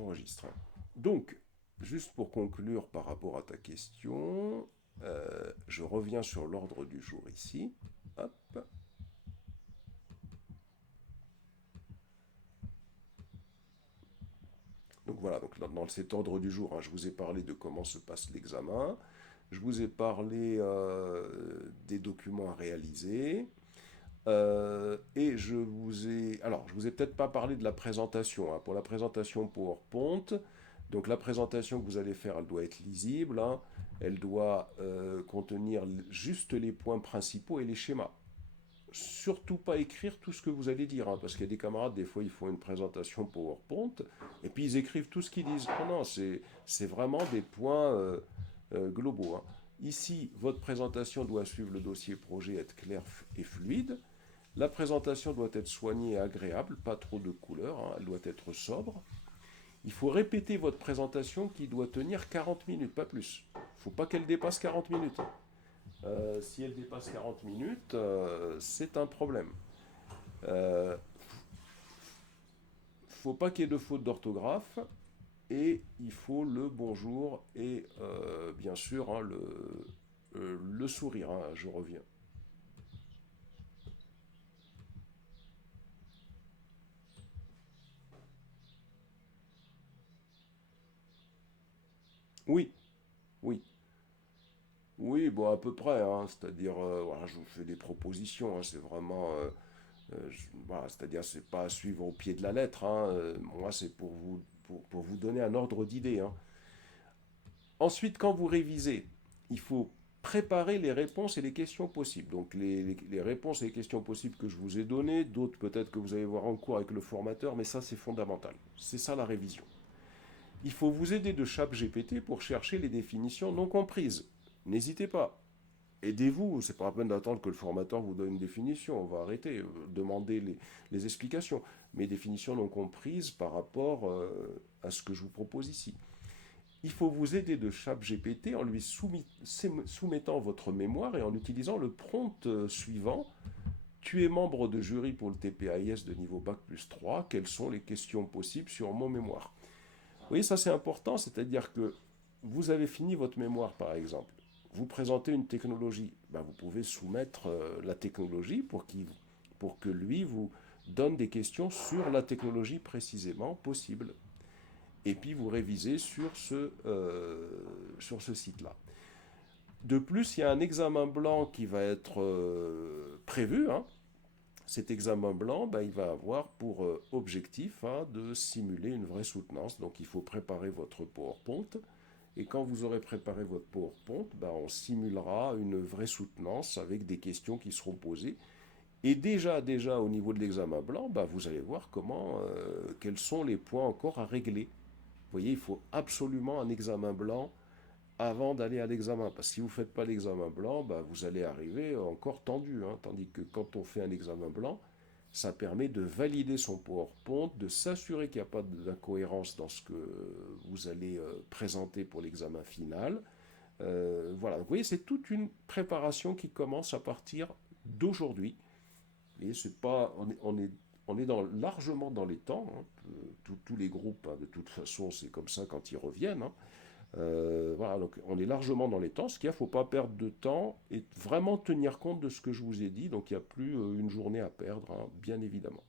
j'enregistre. Donc, juste pour conclure par rapport à ta question, je reviens sur l'ordre du jour ici. Hop. Donc voilà, donc dans cet ordre du jour, hein, je vous ai parlé de comment se passe l'examen, je vous ai parlé des documents à réaliser, et je vous ai peut-être pas parlé de la présentation, hein. Pour la présentation PowerPoint, donc la présentation que vous allez faire, elle doit être lisible, hein. Elle doit contenir juste les points principaux et les schémas. Surtout pas écrire tout ce que vous allez dire, hein, parce qu'il y a des camarades, des fois, ils font une présentation PowerPoint, et puis ils écrivent tout ce qu'ils disent. Non, non, c'est vraiment des points globaux, hein. Ici, votre présentation doit suivre le dossier projet, être clair et fluide. La présentation doit être soignée et agréable, pas trop de couleurs, hein, elle doit être sobre. Il faut répéter votre présentation qui doit tenir 40 minutes, pas plus. Il ne faut pas qu'elle dépasse 40 minutes. Si elle dépasse 40 minutes, c'est un problème. Euh, Faut pas qu'il y ait de faute d'orthographe et il faut le bonjour et bien sûr, hein, le sourire, hein, je reviens. Oui, oui, oui, bon, à peu près, hein, c'est-à-dire, voilà, je vous fais des propositions, hein, c'est vraiment, voilà, c'est-à-dire, c'est pas à suivre au pied de la lettre, hein, moi, c'est pour vous donner un ordre d'idée, hein. Ensuite, quand vous révisez, il faut préparer les réponses et les questions possibles. Donc, les réponses et les questions possibles que je vous ai données, d'autres peut-être que vous allez voir en cours avec le formateur, mais ça, c'est fondamental. C'est ça la révision. Il faut vous aider de ChatGPT pour chercher les définitions non comprises. N'hésitez pas. Aidez-vous, c'est pas la peine d'attendre que le formateur vous donne une définition, on va arrêter, demander les explications, mais définitions non comprises par rapport à ce que je vous propose ici. Il faut vous aider de ChatGPT en lui soumettant votre mémoire et en utilisant le prompt suivant. Tu es membre de jury pour le TPAIS de niveau Bac plus 3. Quelles sont les questions possibles sur mon mémoire? Vous voyez, ça c'est important, c'est-à-dire que vous avez fini votre mémoire par exemple. Vous présentez une technologie. Ben, vous pouvez soumettre la technologie pour que lui vous donne des questions sur la technologie précisément possible. Et puis vous révisez sur ce site-là. De plus, il y a un examen blanc qui va être prévu, hein. Cet examen blanc, ben, il va avoir pour objectif, hein, de simuler une vraie soutenance. Donc il faut préparer votre PowerPoint. Et quand vous aurez préparé votre PowerPoint, ben, on simulera une vraie soutenance avec des questions qui seront posées. Et déjà au niveau de l'examen blanc, ben, vous allez voir quels sont les points encore à régler. Vous voyez, il faut absolument un examen blanc avant d'aller à l'examen. Parce que si vous ne faites pas l'examen blanc, bah, vous allez arriver encore tendu, hein. Tandis que quand on fait un examen blanc, ça permet de valider son PowerPoint, de s'assurer qu'il n'y a pas d'incohérence dans ce que vous allez présenter pour l'examen final. Voilà, vous voyez, c'est toute une préparation qui commence à partir d'aujourd'hui. Et c'est pas, on est largement dans les temps, hein. Tous les groupes, hein, de toute façon, c'est comme ça quand ils reviennent, hein. Voilà, donc on est largement dans les temps. Ce qu'il y a, il ne faut pas perdre de temps et vraiment tenir compte de ce que je vous ai dit. Donc il n'y a plus une journée à perdre, hein, bien évidemment.